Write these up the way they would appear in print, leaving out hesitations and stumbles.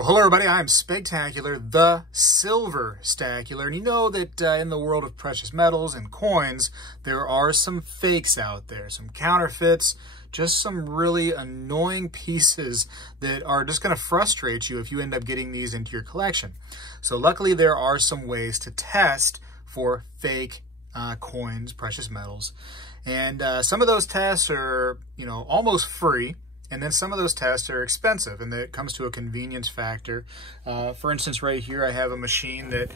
Well, hello everybody, I'm Spegtacular, the Silver Stacular, and you know that in the world of precious metals and coins, there are some fakes out there, some counterfeits, just some really annoying pieces that are just going to frustrate you if you end up getting these into your collection. So luckily there are some ways to test for fake coins, precious metals, and some of those tests are, almost free. And then some of those tests are expensive, and it comes to a convenience factor. For instance, right here, I have a machine that,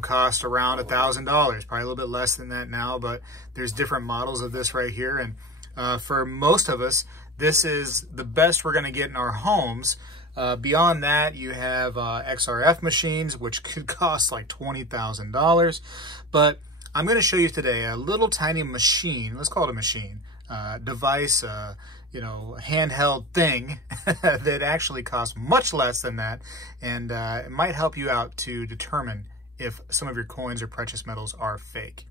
costs around $1,000, probably a little bit less than that now, but there's different models of this right here. And for most of us, this is the best we're gonna get in our homes. Beyond that, you have XRF machines, which could cost like $20,000. But I'm gonna show you today a little tiny machine, let's call it a machine, device, handheld thing that actually costs much less than that, and it might help you out to determine if some of your coins or precious metals are fake.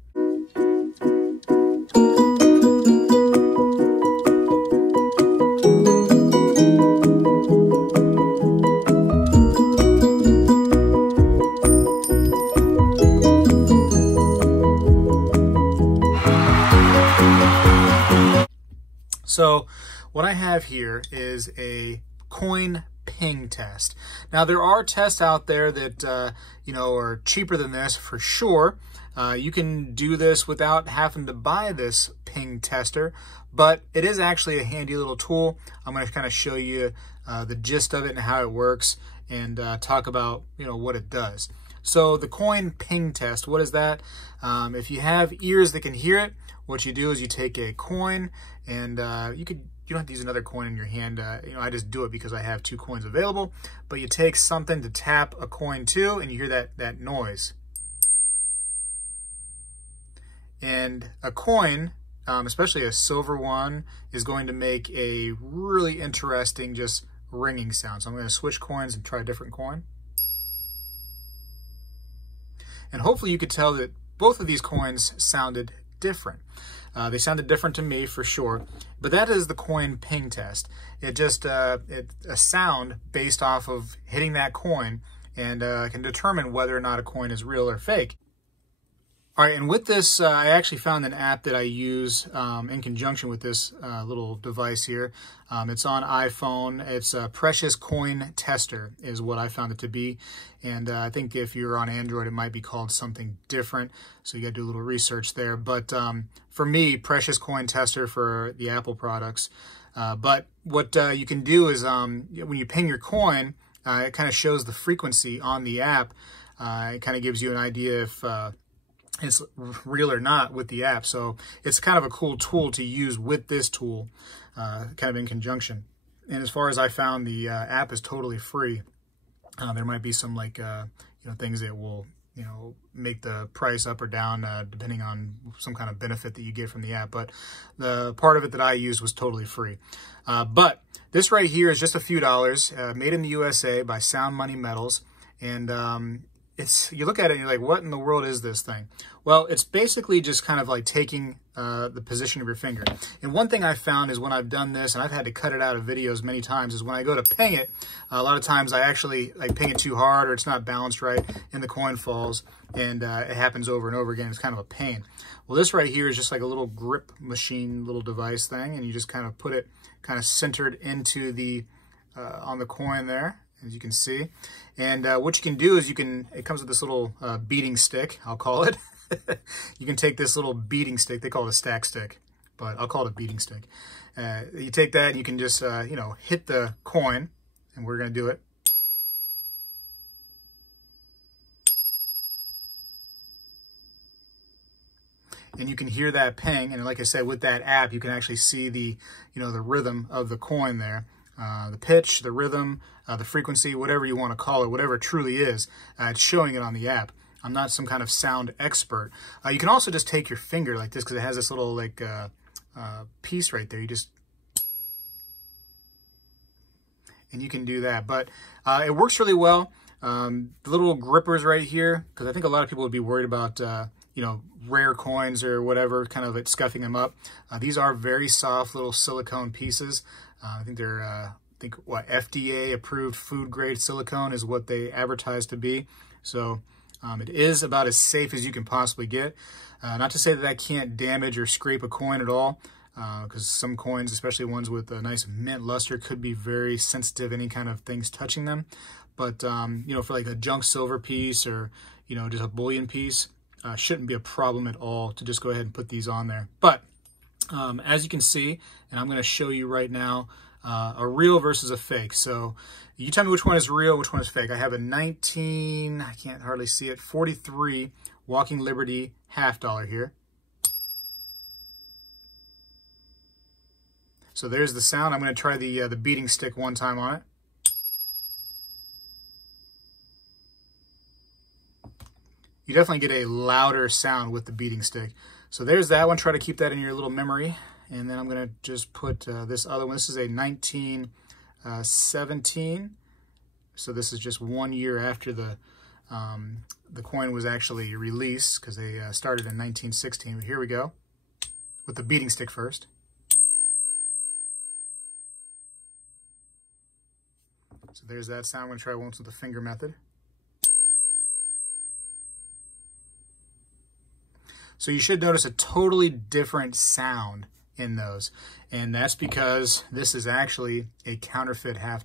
So what I have here is a coin ping test. Now there are tests out there that are cheaper than this for sure. You can do this without having to buy this ping tester, but it is actually a handy little tool. I'm going to kind of show you the gist of it and how it works, and talk about what it does. So the coin ping test, what is that? If you have ears that can hear it, what you do is you take a coin, and you don't have to use another coin in your hand. I just do it because I have two coins available. But you take something to tap a coin to, and you hear that noise. And a coin, especially a silver one, is going to make a really interesting, just ringing sound. So I'm going to switch coins and try a different coin. And hopefully you could tell that both of these coins sounded different. They sounded different to me for sure, but that is the coin ping test. It just it's a sound based off of hitting that coin, and can determine whether or not a coin is real or fake. All right, and with this, I actually found an app that I use in conjunction with this little device here. It's on iPhone. It's a Precious Coin Tester is what I found it to be. And I think if you're on Android, it might be called something different. So you got to do a little research there. But for me, Precious Coin Tester for the Apple products. But what you can do is when you ping your coin, it kind of shows the frequency on the app. It kind of gives you an idea if it's real or not with the app. So it's kind of a cool tool to use with this tool, kind of in conjunction. And as far as I found, the app is totally free. There might be some things that will make the price up or down depending on some kind of benefit that you get from the app. But the part of it that I used was totally free. But this right here is just a few dollars, made in the USA by Sound Money Metals. And you look at it and you're like, what in the world is this thing? Well, it's basically just kind of like taking the position of your finger. And one thing I found is when I've done this, and I've had to cut it out of videos many times, is when I go to ping it, a lot of times I actually ping it too hard, or it's not balanced right, and the coin falls, and it happens over and over again. It's kind of a pain. Well, this right here is just like a little grip machine, little device thing, and you just kind of put it kind of centered into the on the coin there, as you can see. And what you can do is it comes with this little beating stick, I'll call it. You can take this little beating stick, they call it a stack stick, but I'll call it a beating stick. You take that and you can just, hit the coin, and we're going to do it. And you can hear that ping, and like I said, with that app, you can actually see the, the rhythm of the coin there. The pitch, the rhythm, the frequency, whatever you want to call it, whatever it truly is, it's showing it on the app. I'm not some kind of sound expert. You can also just take your finger like this, because it has this little piece right there. And you can do that. But it works really well. The little grippers right here, because I think a lot of people would be worried about rare coins or whatever, kind of scuffing them up. These are very soft little silicone pieces. I think they're think what FDA approved food grade silicone is what they advertise to be. So it is about as safe as you can possibly get. Not to say that that can't damage or scrape a coin at all, because some coins, especially ones with a nice mint luster, could be very sensitive to any kind of things touching them. But you know, for like a junk silver piece or, you know, just a bullion piece, shouldn't be a problem at all to just go ahead and put these on there. But as you can see, and I'm going to show you right now, a real versus a fake. So you tell me which one is real, which one is fake. I have a I can't hardly see it, 43 Walking Liberty $half here. So there's the sound. I'm going to try the beating stick one time on it. You definitely get a louder sound with the beating stick. So there's that one. Try to keep that in your little memory. And then I'm going to just put this other one. This is a 1917. So this is just 1 year after the coin was actually released, because they started in 1916. Here we go with the beating stick first. So there's that sound. I'm going to try once with the finger method. So you should notice a totally different sound in those, and that's because this is actually a counterfeit $half.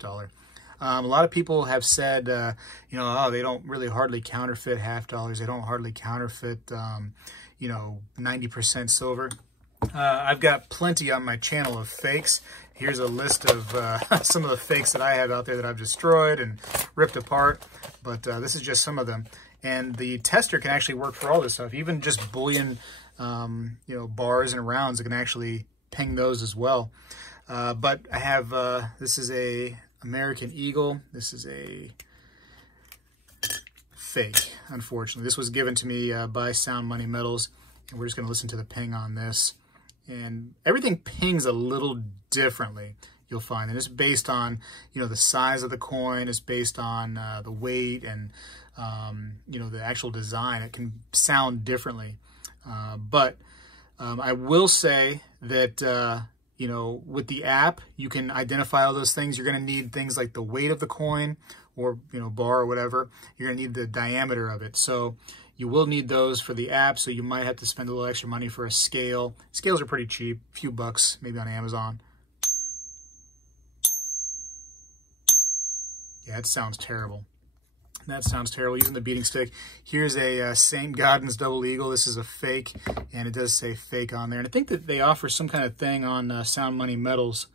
A lot of people have said, you know, oh, they don't really hardly counterfeit $half. They don't hardly counterfeit, you know, 90% silver. I've got plenty on my channel of fakes. Here's a list of some of the fakes that I have out there that I've destroyed and ripped apart, but this is just some of them. And the tester can actually work for all this stuff, even just bullion, you know, bars and rounds. It can actually ping those as well. But I have, this is a American Eagle. This is a fake, unfortunately. This was given to me by Sound Money Metals, and we're just going to listen to the ping on this. And everything pings a little differently, you'll find. And it's based on, you know, the size of the coin. It's based on the weight and, you know, the actual design. It can sound differently. But I will say that, you know, with the app, you can identify all those things. You're going to need things like the weight of the coin, or, you know, bar or whatever. You're going to need the diameter of it. So you will need those for the app. So you might have to spend a little extra money for a scale. Scales are pretty cheap, a few bucks, maybe on Amazon. Yeah, it sounds terrible. That sounds terrible using the beating stick. Here's a St. Gaudens Double Eagle. This is a fake, and it does say fake on there. And I think that they offer some kind of thing on Sound Money Metals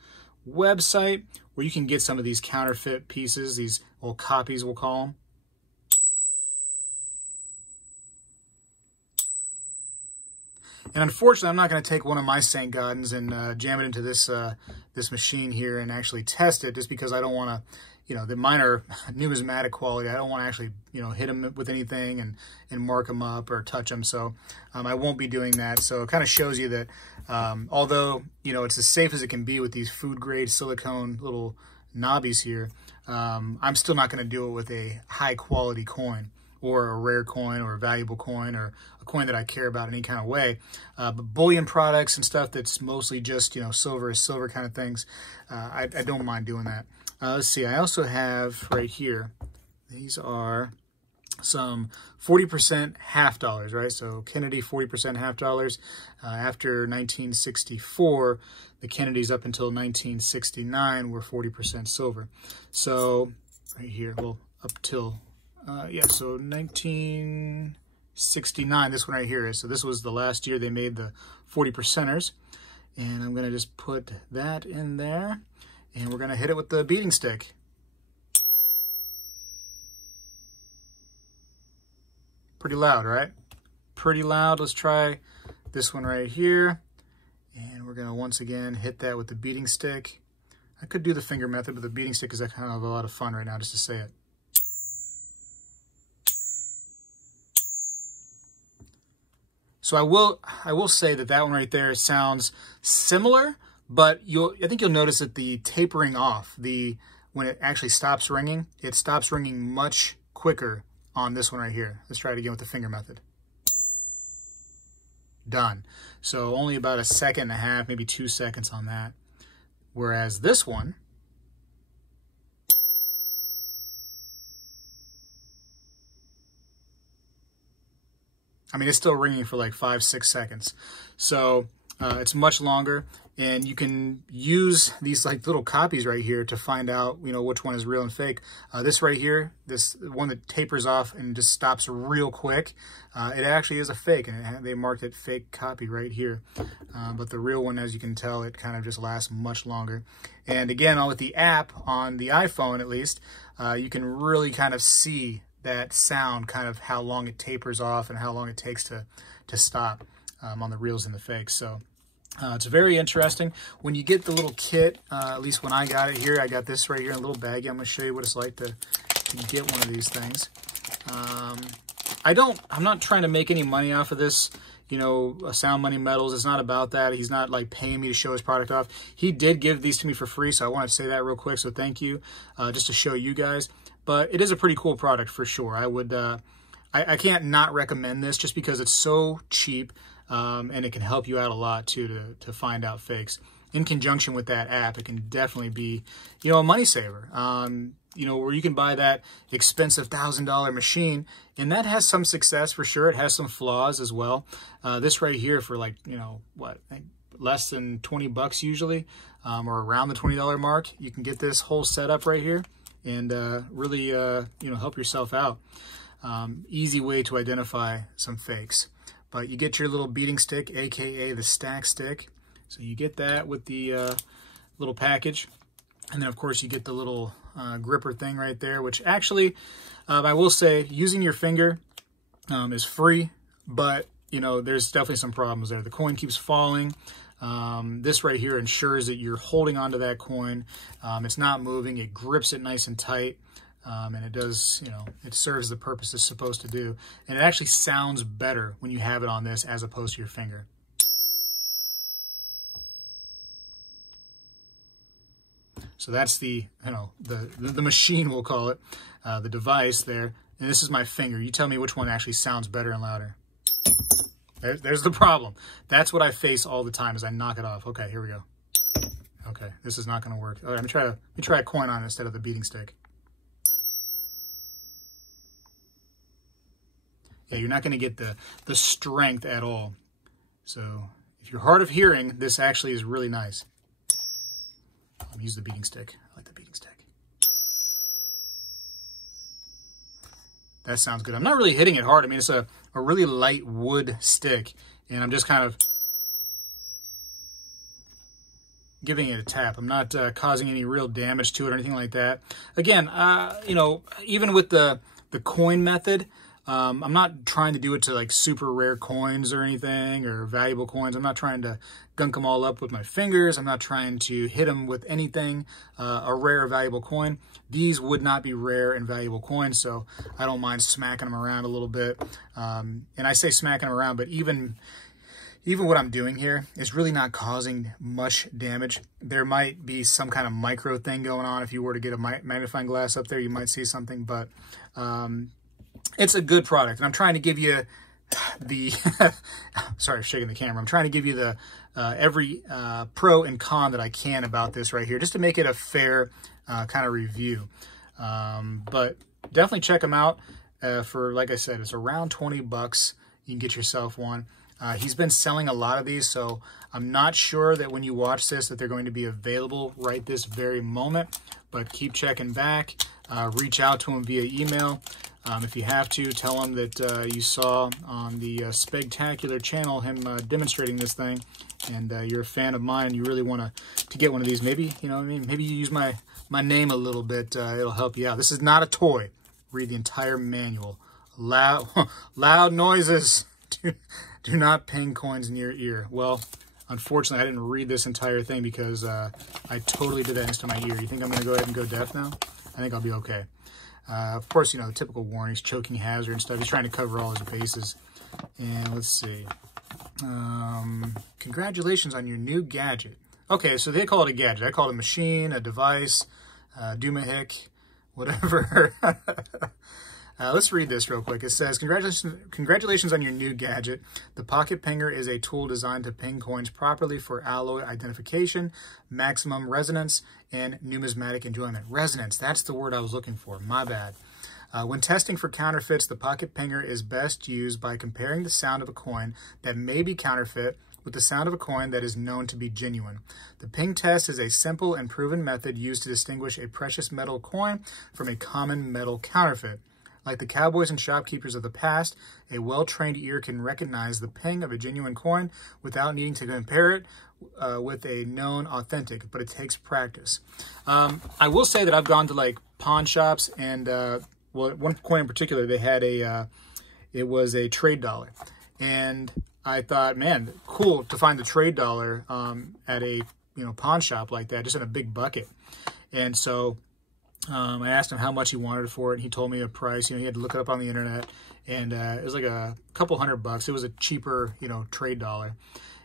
website where you can get some of these counterfeit pieces, these old copies, we'll call them. And unfortunately, I'm not going to take one of my St. Gaudens and jam it into this this machine here and actually test it, just because I don't want to, you know, mine are numismatic quality. I don't want to actually, you know, hit them with anything and mark them up or touch them. So I won't be doing that. So it kind of shows you that although, you know, it's as safe as it can be with these food grade silicone little knobbies here, I'm still not going to do it with a high quality coin, or a rare coin, or a valuable coin, or a coin that I care about in any kind of way. But bullion products and stuff that's mostly just, you know, silver is silver kind of things, I don't mind doing that. Let's see, I also have right here, these are some 40% $half, right? So Kennedy 40% $half. After 1964, the Kennedys up until 1969 were 40% silver. So right here, well, up till, yeah, so 1969, this one right here is. So this was the last year they made the 40%ers. And I'm going to just put that in there. And we're going to hit it with the beating stick. Pretty loud, right? Pretty loud. Let's try this one right here. And we're going to once again hit that with the beating stick. I could do the finger method, but the beating stick is kind of a lot of fun right now just to say it. So I will say that one right there sounds similar, but I think you'll notice that the tapering off, when it actually stops ringing, it stops ringing much quicker on this one right here. Let's try it again with the finger method. Done. So only about 1.5 seconds, maybe 2 seconds on that. Whereas this one, I mean, it's still ringing for like 5-6 seconds. So it's much longer, and you can use these like little copies right here to find out, you know, which one is real and fake. This right here, this one that tapers off and just stops real quick, it actually is a fake, and they marked it fake copy right here. But the real one, as you can tell, it kind of just lasts much longer. And again, with the app on the iPhone, at least, you can really kind of see that sound, kind of how long it tapers off and how long it takes to stop on the reals and the fakes. So it's very interesting. When you get the little kit, at least when I got it here, I got this right here in a little baggie. I'm going to show you what it's like to get one of these things. I'm not trying to make any money off of this, you know, Sound Money Metals. It's not about that. He's not like paying me to show his product off. He did give these to me for free, so I want to say that real quick. So thank you, just to show you guys. But it is a pretty cool product for sure. I would, I can't not recommend this just because it's so cheap, and it can help you out a lot too to find out fakes. In conjunction with that app, it can definitely be, you know, a money saver. You know, where you can buy that expensive $1,000 machine, and that has some success for sure. It has some flaws as well. This right here for like, you know, what, less than 20 bucks usually, or around the $20 mark, you can get this whole setup right here and really, you know, help yourself out. Easy way to identify some fakes. But you get your little beating stick, aka the stack stick. So you get that with the little package. And then, of course, you get the little gripper thing right there, which actually, I will say, using your finger is free, but, you know, there's definitely some problems there. The coin keeps falling. This right here ensures that you're holding onto that coin. It's not moving. It grips it nice and tight. And it does, you know, it serves the purpose it's supposed to do. And it actually sounds better when you have it on this as opposed to your finger. So that's the, you know, the machine, we'll call it, the device there. And this is my finger. You tell me which one actually sounds better and louder. There's the problem. That's what I face all the time as I knock it off. Okay, here we go. Okay, this is not going to work. All right, let me try a coin on it instead of the beating stick. Yeah, you're not going to get the strength at all. So if you're hard of hearing, this actually is really nice. I'll use the beating stick. I like the beating stick. That sounds good. I'm not really hitting it hard. I mean, it's a really light wood stick, and I'm just kind of giving it a tap. I'm not causing any real damage to it or anything like that. Again, you know, even with the coin method, I'm not trying to do it to like super rare coins or anything, or valuable coins. I'm not trying to gunk them all up with my fingers. I'm not trying to hit them with anything, a rare or valuable coin. These would not be rare and valuable coins, so I don't mind smacking them around a little bit. And I say smacking them around, but even what I'm doing here is really not causing much damage. There might be some kind of micro thing going on. If you were to get a magnifying glass up there, you might see something, but it's a good product. And I'm trying to give you the, sorry, I'm shaking the camera. I'm trying to give you the every pro and con that I can about this right here, just to make it a fair kind of review. But definitely check them out for, like I said, it's around 20 bucks. You can get yourself one. He's been selling a lot of these, so I'm not sure that when you watch this that they're going to be available right this very moment, but keep checking back. Reach out to him via email. If you have to, tell him that you saw on the Spegtacular channel him demonstrating this thing, and you're a fan of mine and you really want to get one of these. Maybe, you know what I mean, maybe you use my name a little bit. It'll help you out. This is not a toy. Read the entire manual. Loud noises. Do not ping coins in your ear. Well, unfortunately, I didn't read this entire thing because I totally did that into my ear. You think I'm going to go ahead and go deaf now? I think I'll be okay. Of course, you know, the typical warnings, choking hazard and stuff. He's trying to cover all his bases. And let's see. Congratulations on your new gadget. Okay, so they call it a gadget. I call it a machine, a device, Dumahick, whatever. Let's read this real quick. It says, congratulations on your new gadget. The Pocket Pinger is a tool designed to ping coins properly for alloy identification, maximum resonance, and numismatic enjoyment. Resonance, that's the word I was looking for. My bad. When testing for counterfeits, the pocket pinger is best used by comparing the sound of a coin that may be counterfeit with the sound of a coin that is known to be genuine. The ping test is a simple and proven method used to distinguish a precious metal coin from a common metal counterfeit. Like the cowboys and shopkeepers of the past, a well-trained ear can recognize the ping of a genuine coin without needing to compare it with a known authentic, but it takes practice. I will say that I've gone to like pawn shops, and well, one coin in particular, they had it was a trade dollar, and I thought, man, cool to find the trade dollar at a pawn shop like that, just in a big bucket. And so I asked him how much he wanted for it, and he told me a price. He had to look it up on the internet, and it was like a couple $100. It was a cheaper, trade dollar.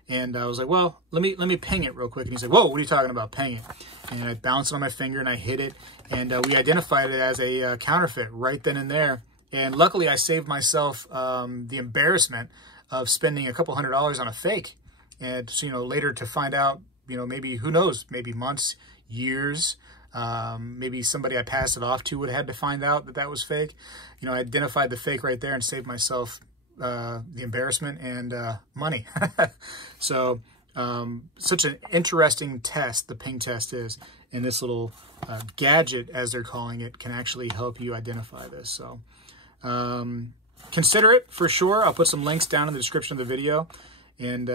And I was like, well, let me ping it real quick. And he's like, whoa, what are you talking about, ping it? And I bounced it on my finger, and I hit it, and we identified it as a counterfeit right then and there. And luckily, I saved myself the embarrassment of spending a couple $100 on a fake. And so, later to find out, maybe, who knows, maybe months, years, maybe somebody I passed it off to would have had to find out that that was fake. I identified the fake right there and saved myself the embarrassment and money. So such an interesting test the ping test is, and this little gadget, as they're calling it, can actually help you identify this. So consider it for sure. I'll put some links down in the description of the video, and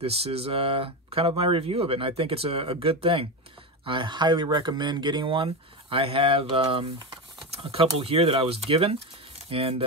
this is kind of my review of it, and I think it's a good thing. I highly recommend getting one. I have a couple here that I was given, and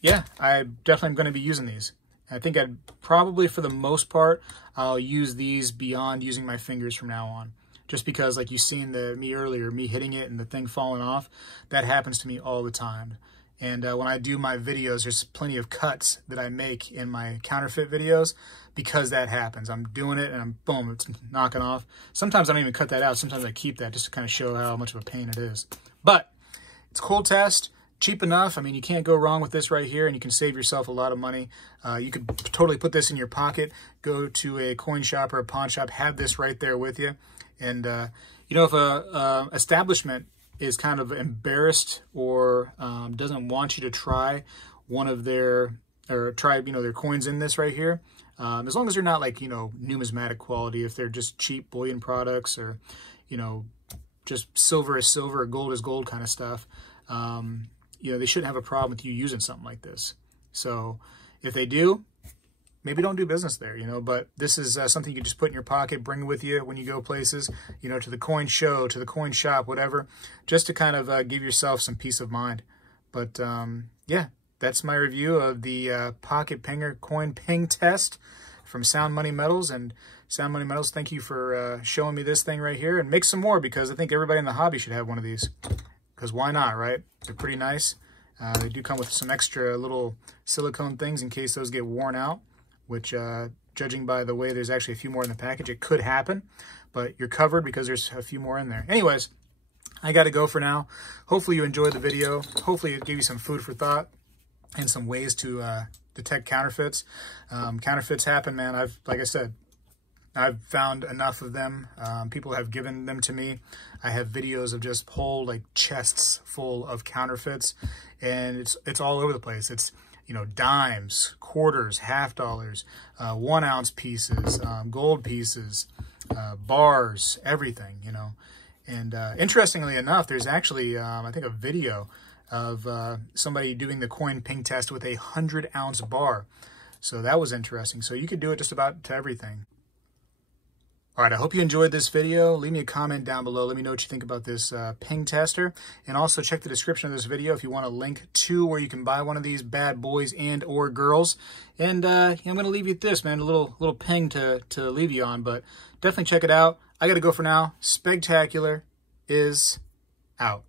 yeah, I definitely am going to be using these. I think I'd probably, for the most part, I'll use these beyond using my fingers from now on. Just because, like you seen me earlier, me hitting it and the thing falling off, that happens to me all the time. And when I do my videos, there's plenty of cuts that I make in my counterfeit videos because that happens. I'm doing it and boom, it's knocking off. Sometimes I don't even cut that out. Sometimes I keep that just to kind of show how much of a pain it is. But it's a cool test, cheap enough. I mean, you can't go wrong with this right here, and you can save yourself a lot of money. You could totally put this in your pocket, go to a coin shop or a pawn shop, have this right there with you. And, if a establishment is kind of embarrassed or doesn't want you to try one of their, or try, their coins in this right here, as long as they're not like, numismatic quality, if they're just cheap bullion products or, just silver is silver or gold is gold kind of stuff, they shouldn't have a problem with you using something like this. So if they do, maybe don't do business there, but this is something you can just put in your pocket, bring with you when you go places, to the coin show, to the coin shop, whatever, just to kind of give yourself some peace of mind. But yeah, that's my review of the pocket pinger coin ping test from Sound Money Metals. And Sound Money Metals, thank you for showing me this thing right here, and make some more, because I think everybody in the hobby should have one of these, because why not, right? They're pretty nice. They do come with some extra little silicone things in case those get worn out, which judging by the way there's actually a few more in the package, it could happen, but you're covered because there's a few more in there. Anyways, I got to go for now. Hopefully you enjoyed the video. Hopefully it gave you some food for thought and some ways to detect counterfeits. Counterfeits happen, man. Like I said, I've found enough of them. People have given them to me. I have videos of just whole like chests full of counterfeits, and it's all over the place. It's dimes, quarters, half dollars, 1 ounce pieces, gold pieces, bars, everything, And interestingly enough, there's actually, I think, a video of somebody doing the coin ping test with a 100-ounce bar. So that was interesting. So you could do it just about to everything. All right, I hope you enjoyed this video. Leave me a comment down below. Let me know what you think about this ping tester. And also check the description of this video if you want a link to where you can buy one of these bad boys and or girls. And I'm going to leave you with this, man, a little ping to leave you on. But definitely check it out. I got to go for now. Spegtacular is out.